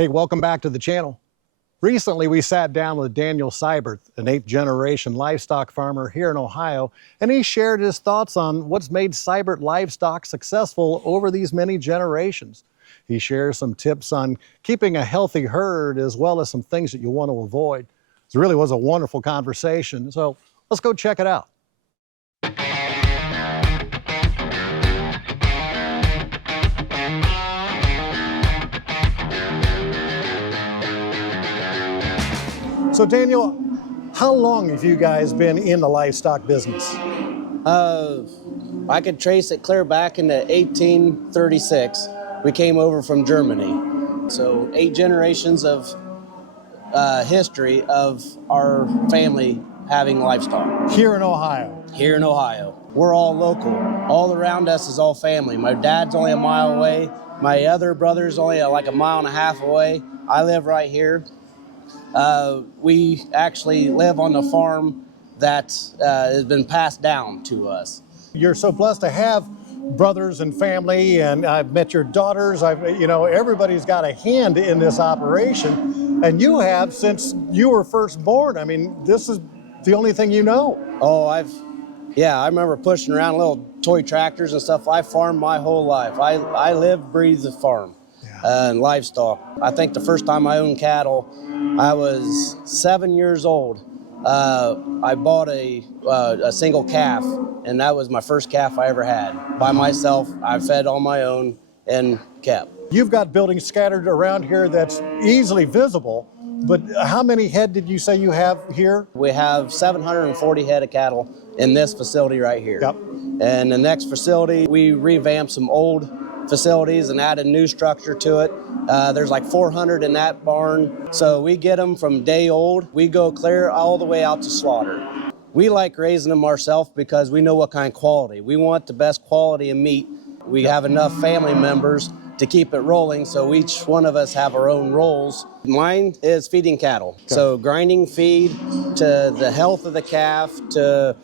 Hey, welcome back to the channel. Recently, we sat down with Daniel Seibert, an 8th-generation livestock farmer here in Ohio, and he shared his thoughts on what's made Seibert livestock successful over these many generations. He shares some tips on keeping a healthy herd as well as some things that you want to avoid. It really was a wonderful conversation, so let's go check it out. So Daniel, how long have you guys been in the livestock business? I could trace it clear back into 1836. We came over from Germany. So 8 generations of history of our family having livestock. Here in Ohio? Here in Ohio. We're all local. All around us is all family. My dad's only a mile away. My other brother's only like a mile and a half away. I live right here. We actually live on the farm that has been passed down to us. You're so blessed to have brothers and family, and I've met your daughters. Everybody's got a hand in this operation, and you have since you were first born. I mean, this is the only thing you know. Oh, I remember pushing around little toy tractors and stuff. I farmed my whole life. I live, breathe the farm. And livestock. I think the first time I owned cattle, I was 7 years old. I bought a single calf, and that was my first calf I ever had. By myself, I fed on my own and kept. You've got buildings scattered around here that's easily visible, but how many head did you say you have here? We have 740 head of cattle in this facility right here. Yep. And the next facility, we revamped some old facilities and added new structure to it. There's like 400 in that barn. So we get them from day old. We go clear all the way out to slaughter. We like raising them ourselves because we know what kind of quality. We want the best quality of meat. We have enough family members to keep it rolling, so each one of us have our own roles. Mine is feeding cattle. Okay. So grinding feed to the health of the calf, to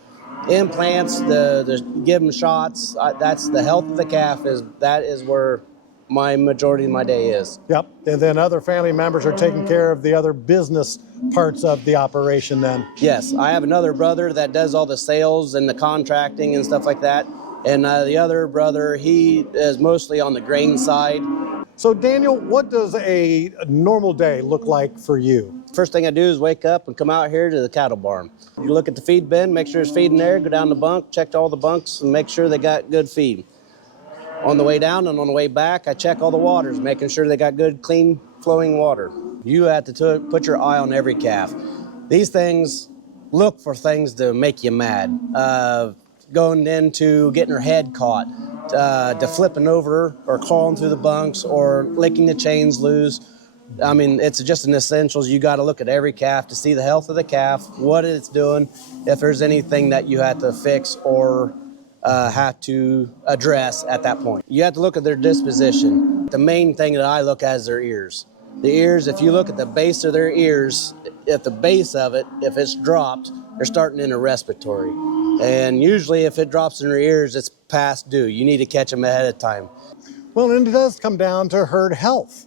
implants, the give them shots. That's the health of the calf. That is where my majority of my day is. Yep, and then other family members are taking care of the other business parts of the operation then? Yes, I have another brother that does all the sales and the contracting and stuff like that. And the other brother, he is mostly on the grain side. So Daniel, what does a normal day look like for you? First thing I do is wake up and come out here to the cattle barn. You look at the feed bin, make sure there's feed in there, go down the bunk, check all the bunks and make sure they got good feed. On the way down and on the way back, I check all the waters, making sure they got good, clean, flowing water. You have to put your eye on every calf. These things look for things to make you mad. Going into getting her head caught, to flipping over or crawling through the bunks or licking the chains loose. I mean, it's just an essentials. You got to look at every calf to see the health of the calf, what it's doing, if there's anything that you have to fix or have to address at that point. You have to look at their disposition. The main thing that I look at is their ears. The ears, if you look at the base of their ears, at the base of it, if it's dropped, they're starting in a respiratory. And usually if it drops in their ears, it's past due. You need to catch them ahead of time. Well, and it does come down to herd health.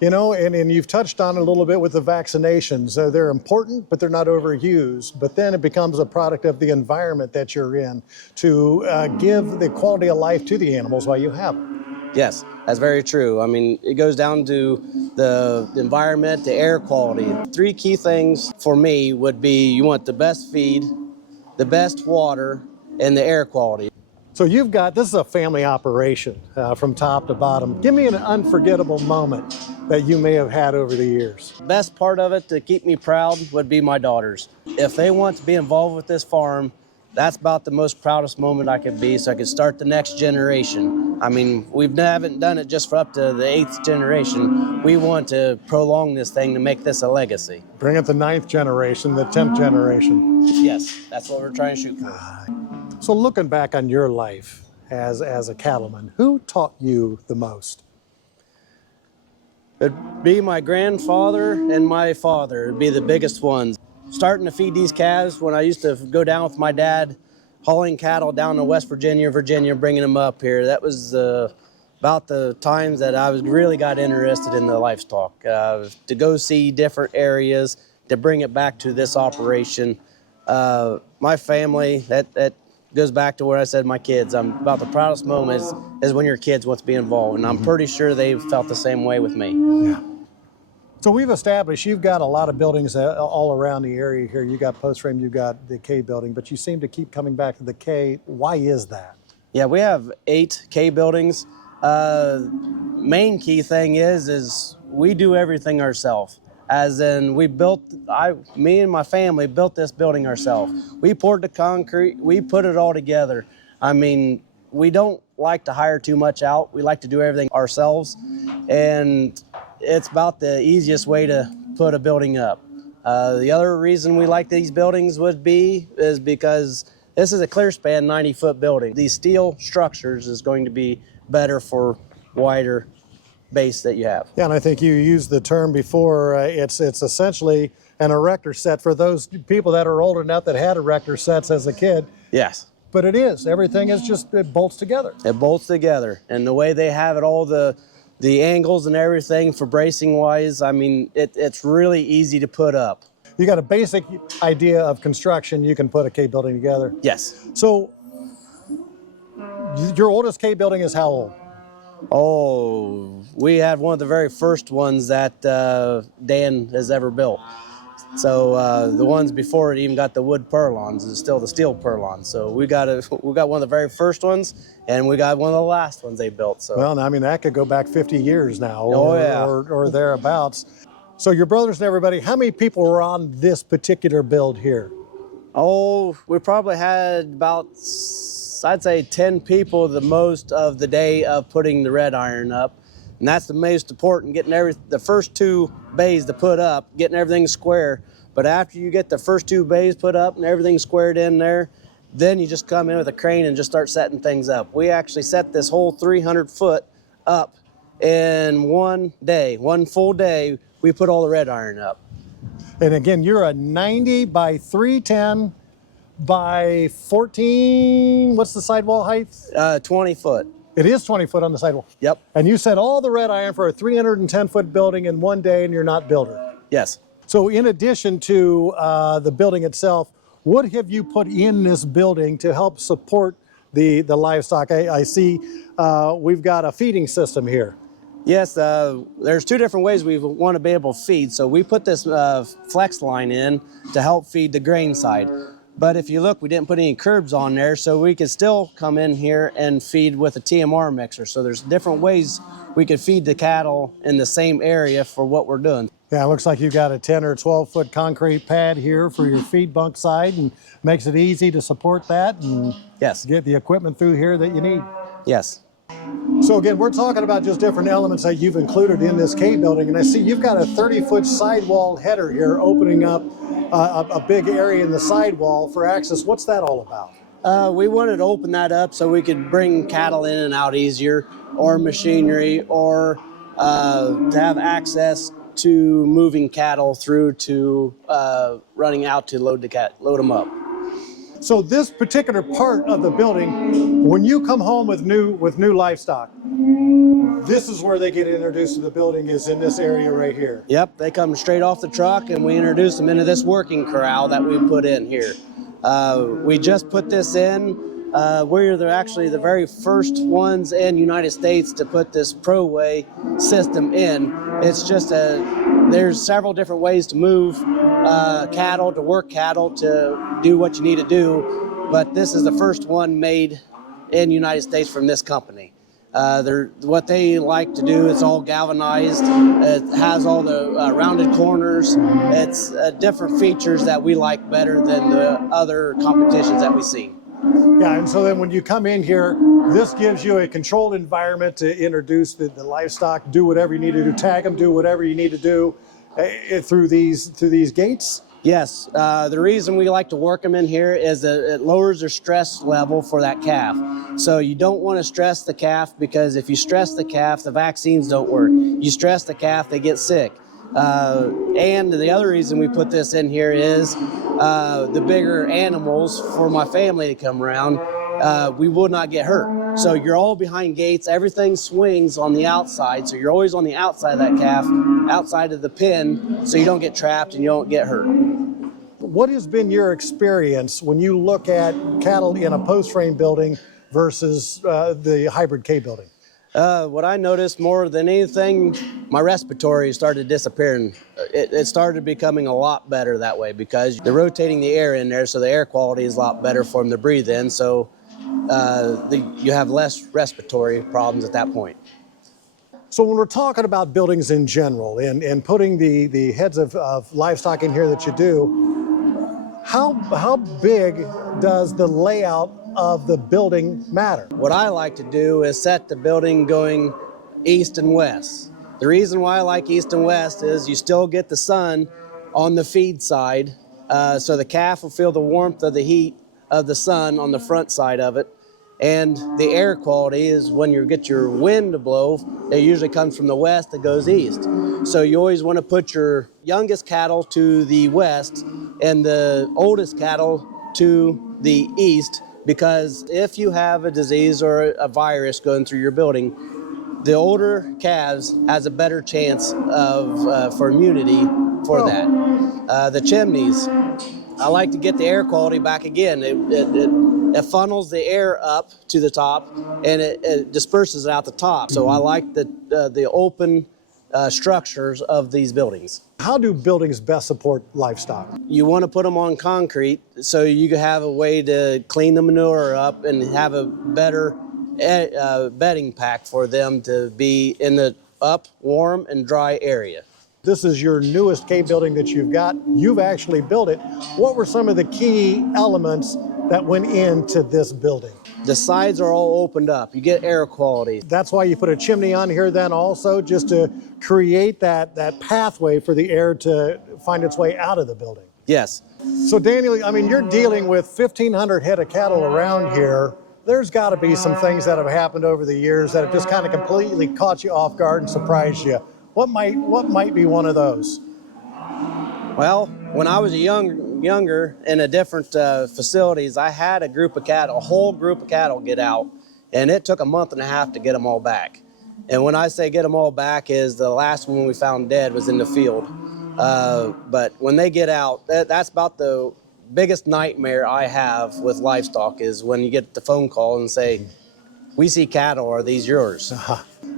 And you've touched on it a little bit with the vaccinations. They're important, but they're not overused. But then it becomes a product of the environment that you're in to give the quality of life to the animals while you have them. Yes, that's very true. I mean, it goes down to the environment, the air quality. 3 key things for me would be you want the best feed, the best water, and the air quality. So this is a family operation from top to bottom. Give me an unforgettable moment that you may have had over the years. Best part of it to keep me proud would be my daughters. If they want to be involved with this farm, that's about the most proudest moment I could be, so I could start the next generation. I mean, we haven't done it just for up to the 8th generation. We want to prolong this thing to make this a legacy. Bring it the 9th generation, the 10th generation. Yes, that's what we're trying to shoot for. So looking back on your life as a cattleman, who taught you the most? It'd be my grandfather and my father. It'd be the biggest ones. Starting to feed these calves when I used to go down with my dad, hauling cattle down to West Virginia, bringing them up here. That was about the times that I was really got interested in the livestock, to go see different areas, to bring it back to this operation. My family, that goes back to where I said my kids. I'm about the proudest moment is when your kids want to be involved, and I'm pretty sure they've felt the same way with me. Yeah. So we've established you've got a lot of buildings all around the area here. You got post frame, you got the K building, but you seem to keep coming back to the K. Why is that? Yeah, we have 8 K buildings. Main key thing is we do everything ourselves. As in, me and my family built this building ourselves. We poured the concrete, we put it all together. I mean, we don't like to hire too much out. We like to do everything ourselves, and it's about the easiest way to put a building up. The other reason we like these buildings is because this is a clear span 90-foot building. These steel structures is going to be better for wider base that you have. Yeah, and I think you used the term before, it's essentially an erector set for those people that are old enough that had erector sets as a kid. Yes. But it is, everything is just, it bolts together. It bolts together, and the way they have it, all the angles and everything for bracing wise, I mean, it's really easy to put up. You got a basic idea of construction, you can put a K building together. Yes. So your oldest K building is how old? Oh, we had one of the very first ones that Dan has ever built. So the ones before it even got the wood purlins, is still the steel purlins. So we got one of the very first ones, and we got one of the last ones they built. So well, I mean that could go back 50 years now, or thereabouts. So your brothers and everybody, how many people were on this particular build here? Oh, we probably had about, I'd say 10 people the most of the day of putting the red iron up. And that's the most important, getting the first 2 bays to put up, getting everything square. But after you get the first 2 bays put up and everything squared in there, then you just come in with a crane and just start setting things up. We actually set this whole 300 foot up in one day, one full day. We put all the red iron up. And again, you're a 90 by 310 by 14, what's the sidewall height? 20 foot. It is 20 foot on the sidewall. Yep. And you set all the red iron for a 310 foot building in one day, and you're not builder. Yes. So in addition to the building itself, what have you put in this building to help support the livestock? I see we've got a feeding system here. Yes, there's 2 different ways we want to be able to feed. So we put this flex line in to help feed the grain side. But if you look, we didn't put any curbs on there, so we could still come in here and feed with a TMR mixer. So there's different ways we could feed the cattle in the same area for what we're doing. Yeah, it looks like you've got a 10 or 12 foot concrete pad here for your feed bunk side, and makes it easy to support that and Yes. get the equipment through here that you need. Yes. So again, we're talking about just different elements that you've included in this K building, and I see you've got a 30-foot sidewall header here opening up a big area in the sidewall for access. What's that all about? We wanted to open that up so we could bring cattle in and out easier, or machinery, or to have access to moving cattle through to running out to load them up. So this particular part of the building, when you come home with new livestock, this is where they get introduced to the building, is in this area right here. Yep, they come straight off the truck, and we introduce them into this working corral that we put in here. We just put this in. We're actually the very first ones in the United States to put this ProWay system in. It's just there's several different ways to move cattle, to work cattle, to do what you need to do, but this is the first one made in the United States from this company. What they like to do, it's all galvanized. It has all the rounded corners. It's different features that we like better than the other competitions that we see. Yeah, and so then when you come in here, this gives you a controlled environment to introduce the livestock, do whatever you need to do, tag them, do whatever you need to do through these gates. Yes, the reason we like to work them in here is that it lowers their stress level for that calf. So you don't want to stress the calf, because if you stress the calf, the vaccines don't work. You stress the calf, they get sick. And the other reason we put this in here is the bigger animals for my family to come around, we will not get hurt. So you're all behind gates, everything swings on the outside, so you're always on the outside of that calf, outside of the pen, so you don't get trapped and you don't get hurt. What has been your experience when you look at cattle in a post-frame building versus the hybrid K building? What I noticed more than anything, my respiratory started disappearing. It started becoming a lot better that way because they're rotating the air in there, so the air quality is a lot better for them to breathe in, so you have less respiratory problems at that point. So when we're talking about buildings in general and putting the heads of livestock in here that you do, how big does the layout of the building matter? What I like to do is set the building going east and west. The reason why I like east and west is you still get the sun on the feed side, so the calf will feel the warmth of the heat of the sun on the front side of it. And the air quality is when you get your wind to blow, it usually comes from the west that goes east. So you always want to put your youngest cattle to the west and the oldest cattle to the east, because if you have a disease or a virus going through your building, the older calves has a better chance of for immunity for that. The chimneys, I like to get the air quality back again. It funnels the air up to the top and it disperses it out the top. So I like the open structures of these buildings. How do buildings best support livestock? You want to put them on concrete so you can have a way to clean the manure up and have a better bedding pack for them to be in the up, warm, and dry area. This is your newest K building that you've got. You've actually built it. What were some of the key elements that went into this building? The sides are all opened up. You get air quality. That's why you put a chimney on here then also, just to create that pathway for the air to find its way out of the building. Yes. So Daniel, I mean, you're dealing with 1,500 head of cattle around here. There's got to be some things that have happened over the years that have just kind of completely caught you off guard and surprised you. What might be one of those? Well, when I was younger in a different facilities, I had a whole group of cattle get out, and it took a month and a half to get them all back. And when I say get them all back, is the last one we found dead was in the field. But when they get out, that's about the biggest nightmare I have with livestock, is when you get the phone call and say, "We see cattle, are these yours?"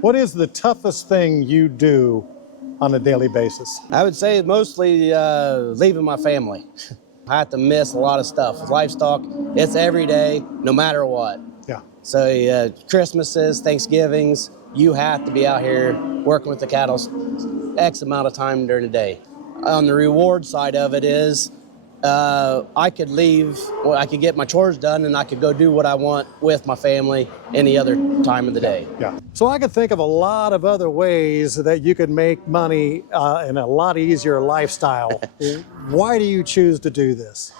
What is the toughest thing you do on a daily basis? I would say mostly leaving my family. I have to miss a lot of stuff. With livestock, it's every day, no matter what. Yeah. So Christmases, Thanksgivings, you have to be out here working with the cattle X amount of time during the day. On the reward side of it is, I could leave, I could get my chores done, and I could go do what I want with my family any other time of the day. Yeah. So I could think of a lot of other ways that you could make money in a lot easier lifestyle. Why do you choose to do this?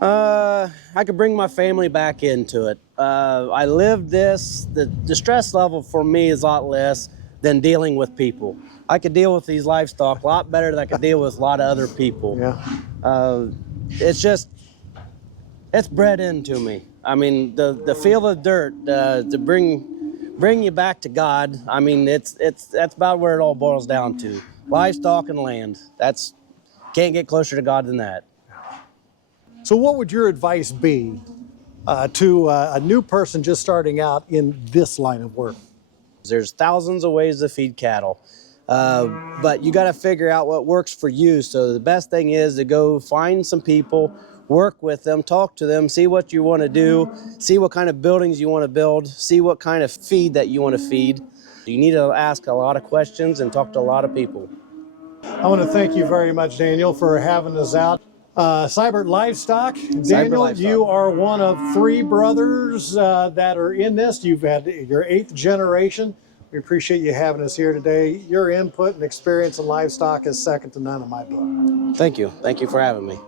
I could bring my family back into it. I lived this, the stress level for me is a lot less than dealing with people. I could deal with these livestock a lot better than I could deal with a lot of other people. Yeah. It's bred into me. I mean, the feel of dirt, to bring you back to God. I mean, that's about where it all boils down to. Livestock and land. Can't get closer to God than that. So what would your advice be to a new person just starting out in this line of work? There's thousands of ways to feed cattle, but you got to figure out what works for you. So the best thing is to go find some people, work with them, talk to them, see what you want to do, see what kind of buildings you want to build, see what kind of feed that you want to feed. You need to ask a lot of questions and talk to a lot of people. I want to thank you very much, Daniel, for having us out. Seibert Livestock. Daniel, Livestock. You are one of 3 brothers that are in this. You've had your 8th generation. We appreciate you having us here today. Your input and experience in livestock is second to none in my book. Thank you. Thank you for having me.